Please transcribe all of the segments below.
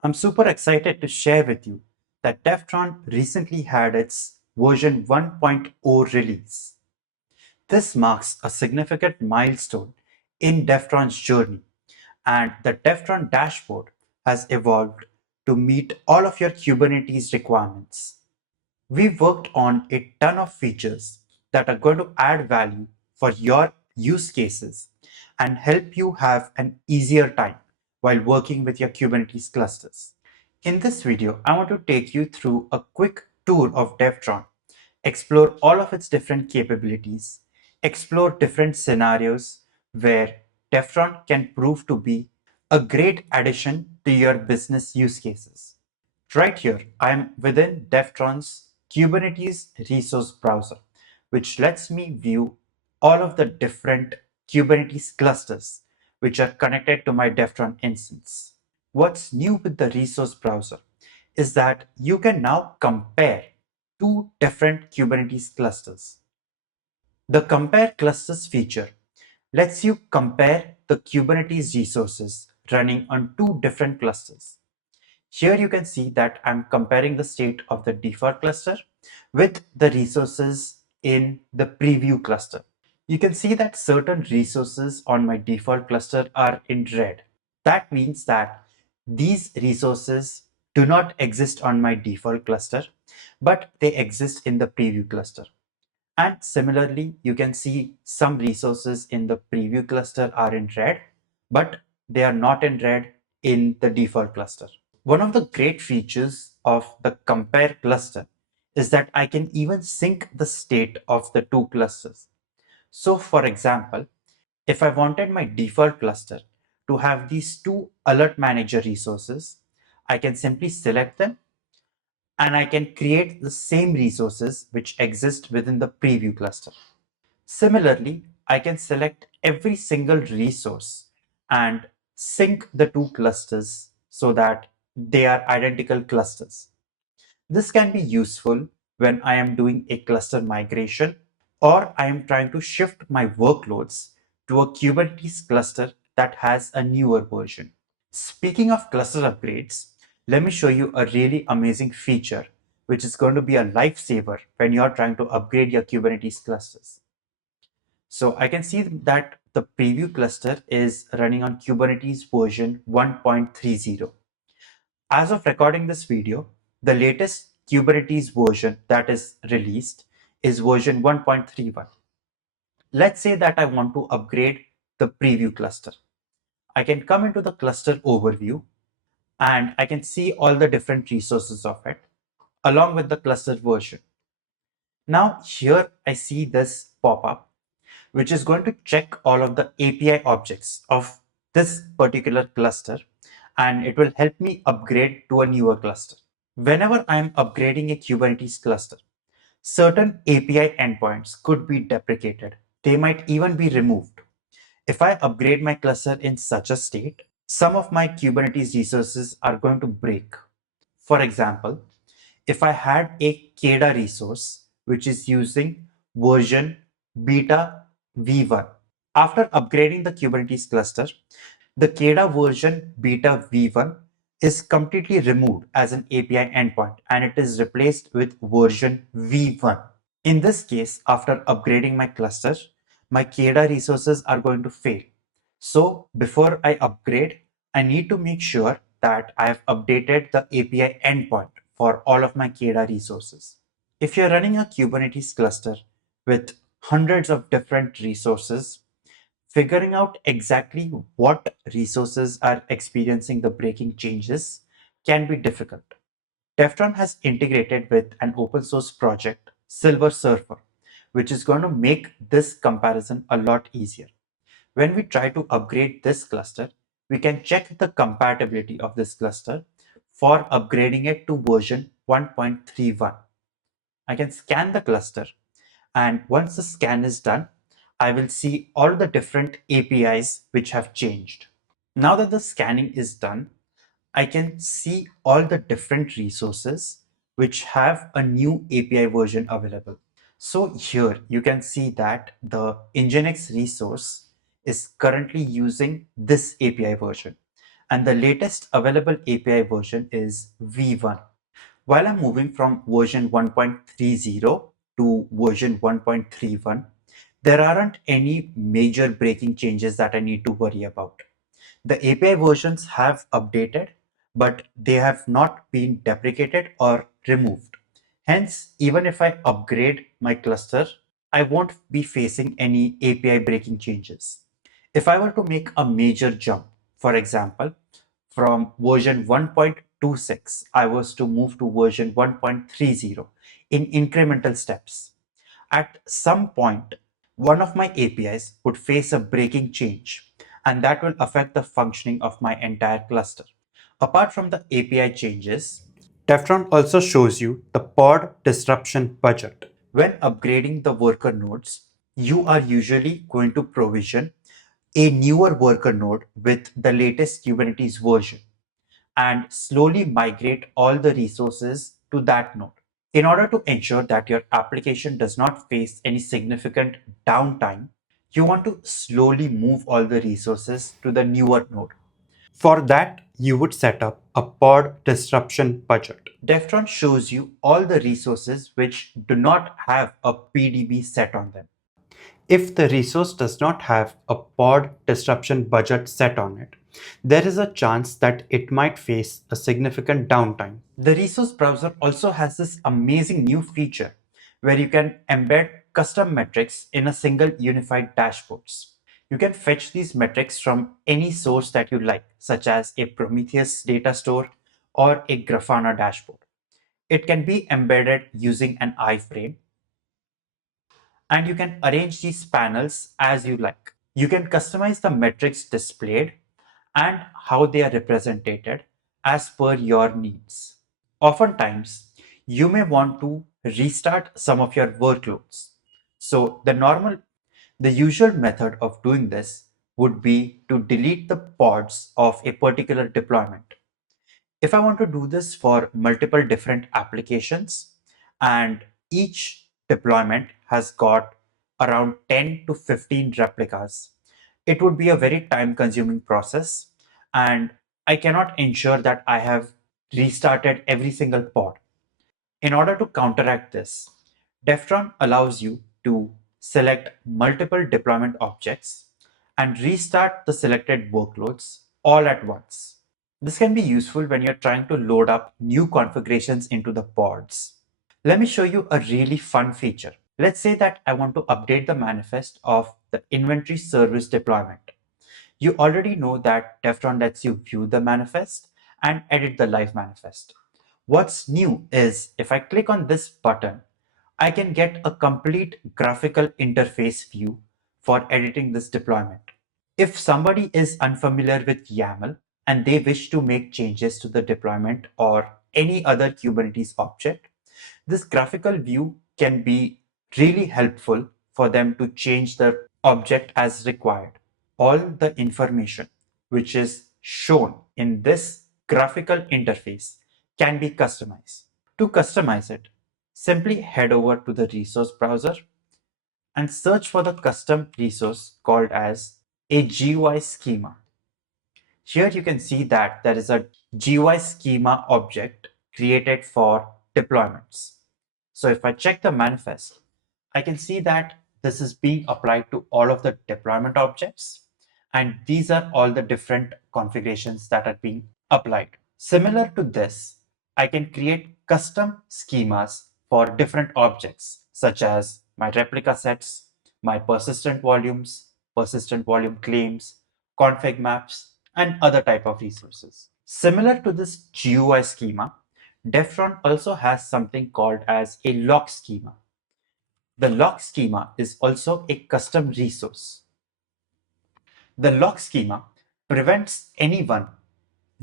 I'm super excited to share with you that Devtron recently had its version 1.0 release. This marks a significant milestone in Devtron's journey, and the Devtron dashboard has evolved to meet all of your Kubernetes requirements. We've worked on a ton of features that are going to add value for your use cases and help you have an easier time while working with your Kubernetes clusters. In this video, I want to take you through a quick tour of Devtron, explore all of its different capabilities, explore different scenarios where Devtron can prove to be a great addition to your business use cases. Right here, I am within Devtron's Kubernetes Resource Browser, which lets me view all of the different Kubernetes clusters which are connected to my Devtron instance. What's new with the Resource Browser is that you can now compare two different Kubernetes clusters. The Compare Clusters feature lets you compare the Kubernetes resources running on two different clusters. Here you can see that I'm comparing the state of the default cluster with the resources in the preview cluster. You can see that certain resources on my default cluster are in red. That means that these resources do not exist on my default cluster, but they exist in the preview cluster. And similarly, you can see some resources in the preview cluster are in red, but they are not in red in the default cluster. One of the great features of the compare cluster is that I can even sync the state of the two clusters. So for example, if I wanted my default cluster to have these two alert manager resources, I can simply select them and I can create the same resources which exist within the preview cluster. Similarly, I can select every single resource and sync the two clusters so that they are identical clusters. This can be useful when I am doing a cluster migration or I am trying to shift my workloads to a Kubernetes cluster that has a newer version. Speaking of cluster upgrades, let me show you a really amazing feature which is going to be a lifesaver when you're trying to upgrade your Kubernetes clusters. So I can see that the preview cluster is running on Kubernetes version 1.30. As of recording this video, the latest Kubernetes version that is released is version 1.31. Let's say that I want to upgrade the preview cluster. I can come into the cluster overview and I can see all the different resources of it along with the cluster version. Now here I see this pop up which is going to check all of the API objects of this particular cluster and it will help me upgrade to a newer cluster. Whenever I'm upgrading a Kubernetes cluster, certain API endpoints could be deprecated. They might even be removed. If I upgrade my cluster in such a state, some of my Kubernetes resources are going to break. For example, if I had a KEDA resource which is using version beta v1. After upgrading the Kubernetes cluster, the KEDA version beta v1 is completely removed as an API endpoint and it is replaced with version v1. In this case, after upgrading my cluster, my KEDA resources are going to fail. So before I upgrade, I need to make sure that I have updated the API endpoint for all of my KEDA resources. If you're running a Kubernetes cluster with hundreds of different resources, figuring out exactly what resources are experiencing the breaking changes can be difficult. Devtron has integrated with an open source project, Silver Surfer, which is going to make this comparison a lot easier. When we try to upgrade this cluster, we can check the compatibility of this cluster for upgrading it to version 1.31. I can scan the cluster, and once the scan is done, I will see all the different APIs which have changed. Now that the scanning is done, I can see all the different resources which have a new API version available. So here you can see that the Nginx resource is currently using this API version. and the latest available API version is v1. While I'm moving from version 1.30 to version 1.31, there aren't any major breaking changes that I need to worry about. The API versions have updated, but they have not been deprecated or removed. Hence, even if I upgrade my cluster, I won't be facing any API breaking changes. If I were to make a major jump, for example, from version 1.26, I was to move to version 1.30 in incremental steps. At some point, one of my APIs would face a breaking change, and that will affect the functioning of my entire cluster. Apart from the API changes, Devtron also shows you the pod disruption budget. When upgrading the worker nodes, you are usually going to provision a newer worker node with the latest Kubernetes version and slowly migrate all the resources to that node. In order to ensure that your application does not face any significant downtime, you want to slowly move all the resources to the newer node. For that, you would set up a pod disruption budget. Devtron shows you all the resources which do not have a PDB set on them. If the resource does not have a pod disruption budget set on it, there is a chance that it might face a significant downtime. The resource browser also has this amazing new feature where you can embed custom metrics in a single unified dashboards. You can fetch these metrics from any source that you like, such as a Prometheus data store or a Grafana dashboard. It can be embedded using an iframe, and you can arrange these panels as you like. You can customize the metrics displayed and how they are represented as per your needs. Oftentimes, you may want to restart some of your workloads. So the usual method of doing this would be to delete the pods of a particular deployment. If I want to do this for multiple different applications and each deployment has got around 10 to 15 replicas, it would be a very time consuming process, and I cannot ensure that I have restarted every single pod. In order to counteract this, Devtron allows you to select multiple deployment objects and restart the selected workloads all at once. This can be useful when you're trying to load up new configurations into the pods. Let me show you a really fun feature. Let's say that I want to update the manifest of the inventory service deployment. You already know that Devtron lets you view the manifest and edit the live manifest. What's new is if I click on this button, I can get a complete graphical interface view for editing this deployment. If somebody is unfamiliar with YAML and they wish to make changes to the deployment or any other Kubernetes object, this graphical view can be really helpful for them to change the object as required. All the information which is shown in this graphical interface can be customized. To customize it, simply head over to the resource browser and search for the custom resource called as a GUI schema. Here you can see that there is a GUI schema object created for deployments. So if I check the manifest, I can see that this is being applied to all of the deployment objects, and these are all the different configurations that are being applied. Similar to this, I can create custom schemas for different objects, such as my replica sets, my persistent volume claims, config maps, and other type of resources. Similar to this GUI schema, Devtron also has something called as a lock schema. The lock schema is also a custom resource. The lock schema prevents anyone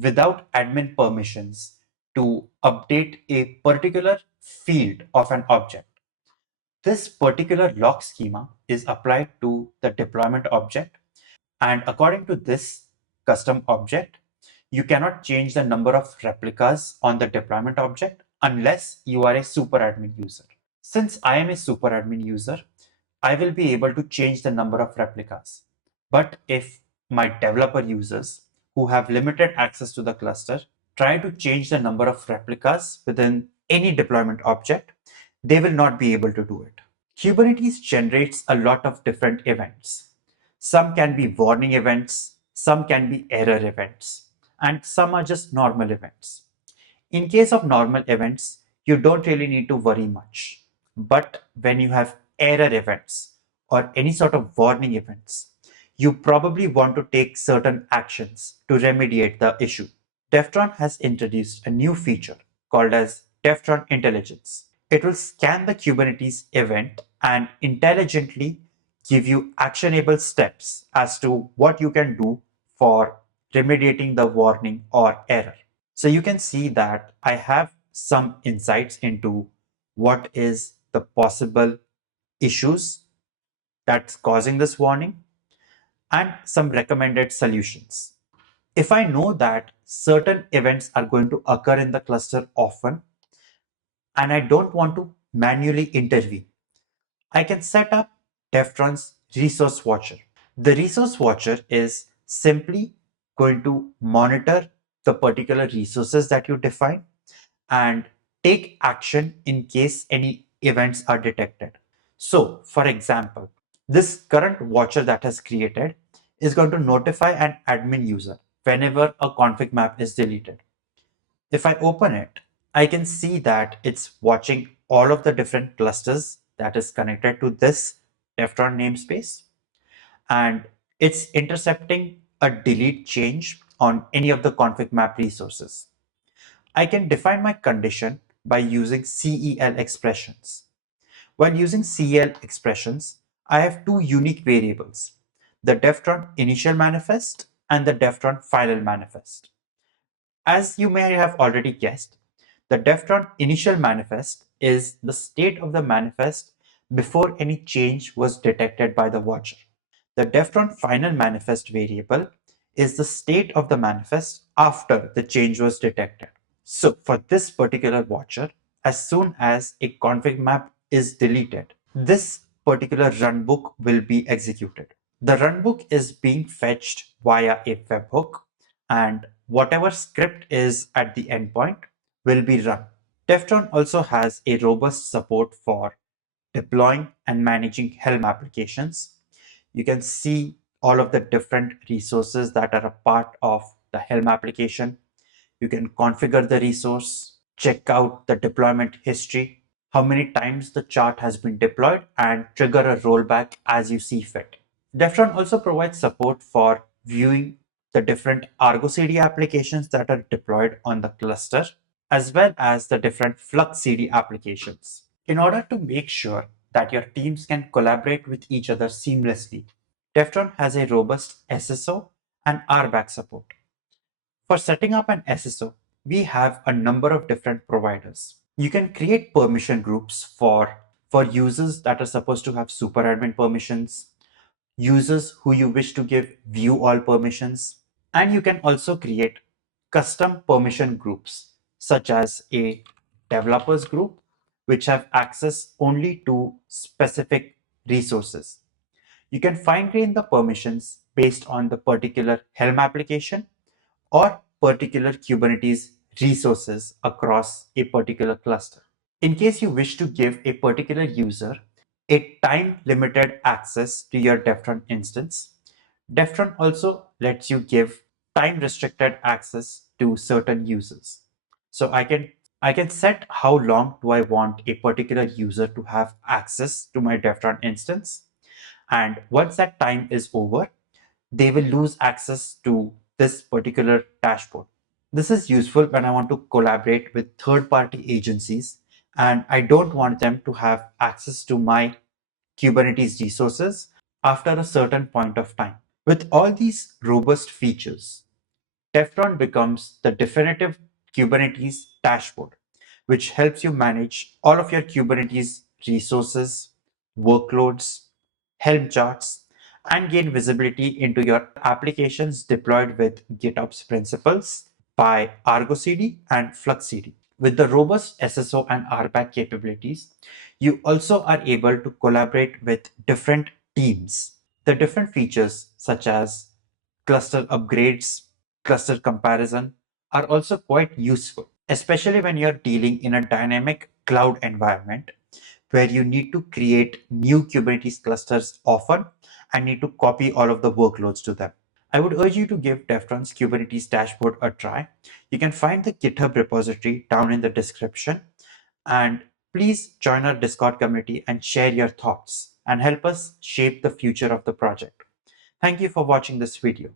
without admin permissions to update a particular field of an object. This particular lock schema is applied to the deployment object, and according to this custom object, you cannot change the number of replicas on the deployment object unless you are a super admin user. Since I am a super admin user, I will be able to change the number of replicas. But if my developer users who have limited access to the cluster try to change the number of replicas within any deployment object, they will not be able to do it. Kubernetes generates a lot of different events. Some can be warning events, some can be error events, and some are just normal events. In case of normal events, you don't really need to worry much. But when you have error events or any sort of warning events, you probably want to take certain actions to remediate the issue. Devtron has introduced a new feature called as Devtron Intelligence. It will scan the Kubernetes event and intelligently give you actionable steps as to what you can do for remediating the warning or error. So you can see that I have some insights into what is the possible issues that's causing this warning and some recommended solutions. If I know that certain events are going to occur in the cluster often and I don't want to manually intervene, I can set up Devtron's Resource Watcher. The Resource Watcher is simply going to monitor the particular resources that you define and take action in case any events are detected. So, for example, this current watcher that has created is going to notify an admin user whenever a config map is deleted. If I open it, I can see that it's watching all of the different clusters that is connected to this Devtron namespace, and it's intercepting a delete change on any of the config map resources. I can define my condition by using CEL expressions. While using CEL expressions, I have two unique variables, the Devtron initial manifest and the Devtron final manifest. As you may have already guessed, the Devtron initial manifest is the state of the manifest before any change was detected by the watcher. The Devtron final manifest variable is the state of the manifest after the change was detected. So for this particular watcher, as soon as a config map is deleted, this particular runbook will be executed. The runbook is being fetched via a webhook, and whatever script is at the endpoint will be run. Devtron also has a robust support for deploying and managing Helm applications. You can see all of the different resources that are a part of the Helm application. You can configure the resource, check out the deployment history, how many times the chart has been deployed, and trigger a rollback as you see fit. Devtron also provides support for viewing the different Argo CD applications that are deployed on the cluster, as well as the different Flux CD applications. In order to make sure that your teams can collaborate with each other seamlessly, Devtron has a robust SSO and RBAC support. For setting up an SSO, we have a number of different providers. You can create permission groups for users that are supposed to have super admin permissions, users who you wish to give view all permissions, and you can also create custom permission groups such as a developers group which have access only to specific resources. You can fine grain the permissions based on the particular Helm application or particular Kubernetes resources across a particular cluster. In case you wish to give a particular user a time-limited access to your Devtron instance, Devtron also lets you give time-restricted access to certain users. So I can set how long do I want a particular user to have access to my Devtron instance, and once that time is over, they will lose access to this particular dashboard. This is useful when I want to collaborate with third-party agencies and I don't want them to have access to my Kubernetes resources after a certain point of time. With all these robust features, Devtron becomes the definitive Kubernetes dashboard, which helps you manage all of your Kubernetes resources, workloads, Helm charts, and gain visibility into your applications deployed with GitOps principles by Argo CD and Flux CD. With the robust SSO and RBAC capabilities, you also are able to collaborate with different teams. The different features such as cluster upgrades, cluster comparison are also quite useful, especially when you're dealing in a dynamic cloud environment where you need to create new Kubernetes clusters often and need to copy all of the workloads to them. I would urge you to give Devtron's Kubernetes dashboard a try. You can find the GitHub repository down in the description. And please join our Discord community and share your thoughts and help us shape the future of the project. Thank you for watching this video.